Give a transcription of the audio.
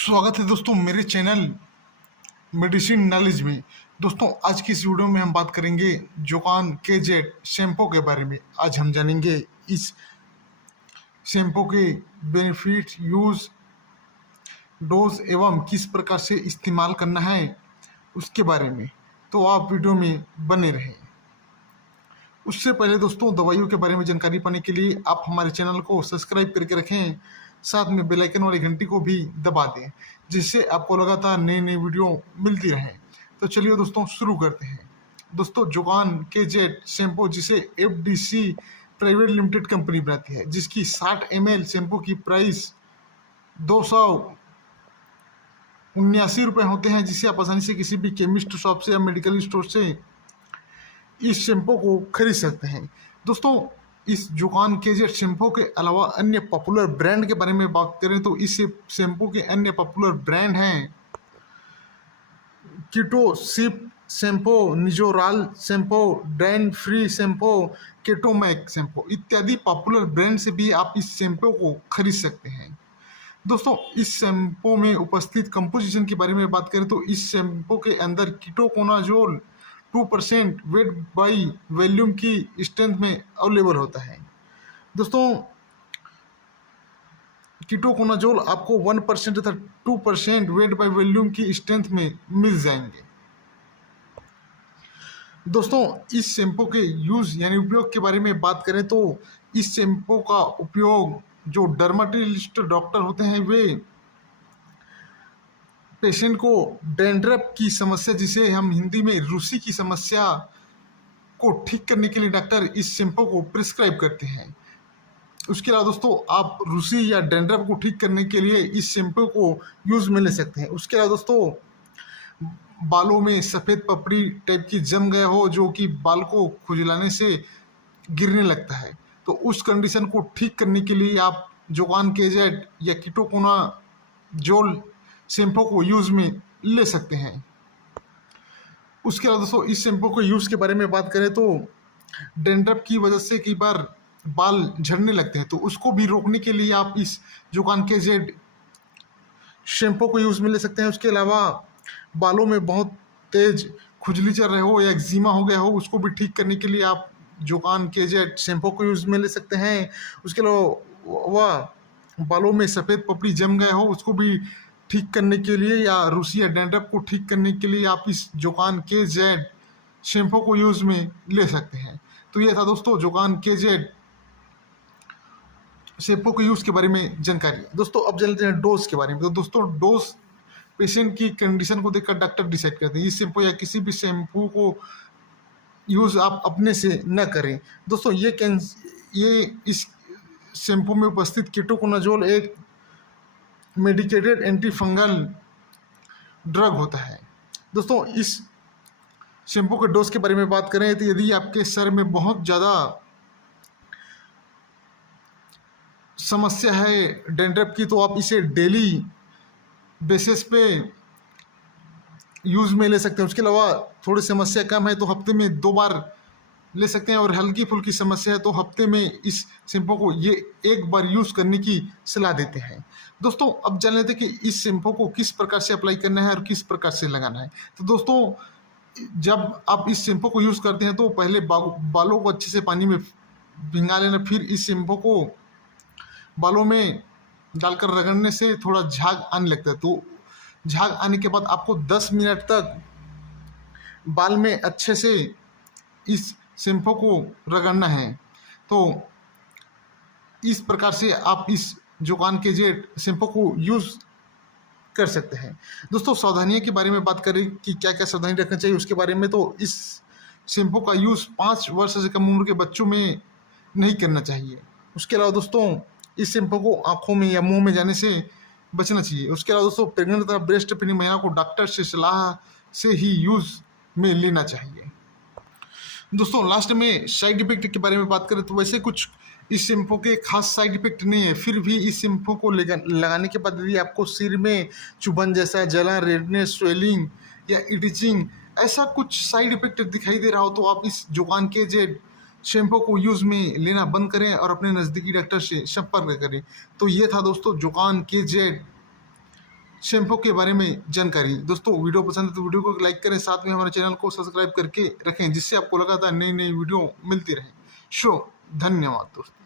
स्वागत है दोस्तों मेरे चैनल मेडिसिन नॉलेज में। दोस्तों आज की इस वीडियो में हम बात करेंगे जोकान KZ शैम्पू के बारे में। आज हम जानेंगे इस शैम्पू के बेनिफिट, यूज, डोज एवं किस प्रकार से इस्तेमाल करना है उसके बारे में। तो आप वीडियो में बने रहें। उससे पहले दोस्तों दवाइयों के बारे में जानकारी पाने के लिए आप हमारे चैनल को सब्सक्राइब करके रखें, साथ में बेल आइकन वाली घंटी को भी दबा दें, जिससे आपको लगातार नई नई वीडियो मिलती रहे। तो चलिए दोस्तों शुरू करते हैं। दोस्तों जोकान KZ शैम्पू जिसे FDC प्राइवेट लिमिटेड कंपनी बनाती है, जिसकी 60 ml शैम्पू की प्राइस 279 रुपये होते हैं, जिसे आप आसानी से किसी भी केमिस्ट शॉप से या मेडिकल स्टोर से इस शैम्पू को खरीद सकते हैं। दोस्तों इस जोकान KZ शैम्पू के अलावा अन्य पॉपुलर ब्रांड के बारे में बात करें तो इस शैम्पू के अन्य पॉपुलर ब्रांड हैं कीटो सिप shampoo, Nizoral shampoo, Dan Free shampoo, Ketomac shampoo इत्यादि पॉपुलर ब्रांड से भी आप इस शैम्पू को खरीद सकते हैं। दोस्तों इस शैम्पू में उपस्थित कंपोजिशन के बारे में बात करें तो इस शैम्पू के अंदर कीटोकोनाजोल 2% वेट बाई वॉल्यूम की स्ट्रेंथ में अवेलेबल होता है। दोस्तों कीटोकोनाजोल आपको 1% तथा 2% वेट बाई वॉल्यूम की स्ट्रेंथ में मिल जाएंगे। दोस्तों इस शैम्पू के यूज़ यानी उपयोग के बारे में बात करें तो इस शैम्पू का उपयोग जो डर्माटोलॉजिस्ट डॉक्टर होते हैं वे पेशेंट को डैंड्रफ की समस्या, जिसे हम हिंदी में रूसी की समस्या को ठीक करने के लिए डॉक्टर इस शैम्पू को प्रिस्क्राइब करते हैं। उसके अलावा दोस्तों आप रूसी या डैंड्रफ को ठीक करने के लिए इस शैम्पू को यूज़ में ले सकते हैं। उसके अलावा दोस्तों बालों में सफ़ेद पपड़ी टाइप की जम गया हो, जो कि बाल को खुजलाने से गिरने लगता है, तो उस कंडीशन को ठीक करने के लिए आप जोकान KZ या कीटोकोनाजोल शैम्पू को यूज़ में ले सकते हैं। उसके अलावा दोस्तों इस शैम्पू के यूज़ के बारे में बात करें तो डैंड्रफ की वजह से कई बार बाल झड़ने लगते हैं, तो उसको भी रोकने के लिए आप इस जोकान KZ शैम्पू को यूज़ में ले सकते हैं। उसके अलावा बालों में बहुत तेज खुजली चल रहे हो या एक्जिमा हो गया हो, उसको भी ठीक करने के लिए आप जोकान KZ शैम्पू को यूज़ में ले सकते हैं। उसके अलावा बालों में सफ़ेद पपड़ी जम गया हो, उसको भी ठीक करने के लिए या रूसी या डैंड्रफ को ठीक करने के लिए आप इस जोकान KZ शैम्पू को यूज़ में ले सकते हैं। तो ये था दोस्तों जोकान KZ शैम्पू के यूज़ के बारे में जानकारी। दोस्तों अब जानते हैं डोज के बारे में। तो दोस्तों डोज पेशेंट की कंडीशन को देखकर डॉक्टर डिसाइड करते हैं। इस शैम्पू या किसी भी शैम्पू को यूज़ आप अपने से न करें। दोस्तों ये इस शैम्पू में उपस्थित कीटोकोनाजोल एक मेडिकेटेड एंटी फंगल ड्रग होता है। दोस्तों इस शैम्पू के डोज के बारे में बात करें तो यदि आपके सर में बहुत ज़्यादा समस्या है डैंड्रफ की, तो आप इसे डेली बेसिस पे यूज़ में ले सकते हैं। उसके अलावा थोड़ी समस्या कम है तो हफ्ते में 2 बार ले सकते हैं, और हल्की फुल्की समस्या है तो हफ्ते में इस शैम्पू को ये 1 बार यूज़ करने की सलाह देते हैं। दोस्तों अब जान लेते हैं कि इस शैम्पू को किस प्रकार से अप्लाई करना है और किस प्रकार से लगाना है। तो दोस्तों जब आप इस शैम्पू को यूज़ करते हैं तो पहले बालों को अच्छे से पानी में भिंगा लेना, फिर इस शैम्पू को बालों में डालकर रगड़ने से थोड़ा झाग आने लगता है। तो झाग आने के बाद आपको 10 मिनट तक बाल में अच्छे से इस शैम्पू को रगड़ना है। तो इस प्रकार से आप इस जोकान KZ शैम्पू को यूज़ कर सकते हैं। दोस्तों सावधानियों के बारे में बात करें कि क्या क्या सावधानी रखना चाहिए उसके बारे में, तो इस शैम्पू का यूज़ 5 वर्ष से कम उम्र के बच्चों में नहीं करना चाहिए। उसके अलावा दोस्तों इस शैम्पू को आँखों में या मुंह में जाने से बचना चाहिए। उसके अलावा दोस्तों प्रेग्नेंट तथा ब्रेस्ट फीडिंग महिला को डॉक्टर से सलाह से ही यूज़ में लेना चाहिए। दोस्तों लास्ट में साइड इफेक्ट के बारे में बात करें तो वैसे कुछ इस शैम्पू के खास साइड इफेक्ट नहीं है, फिर भी इस शैम्पू को लगाने के बाद यदि आपको सिर में चुभन जैसा, जलन, रेडनेस, स्वेलिंग या इटिचिंग ऐसा कुछ साइड इफेक्ट दिखाई दे रहा हो तो आप इस जोकान KZ शैम्पू को यूज़ में लेना बंद करें और अपने नज़दीकी डॉक्टर से संपर्क करें। तो ये था दोस्तों जोकान KZ शैम्पू के बारे में जानकारी। दोस्तों वीडियो पसंद है तो वीडियो को लाइक करें, साथ में हमारे चैनल को सब्सक्राइब करके रखें जिससे आपको लगातार नई नई वीडियो मिलती रहे। धन्यवाद दोस्तों।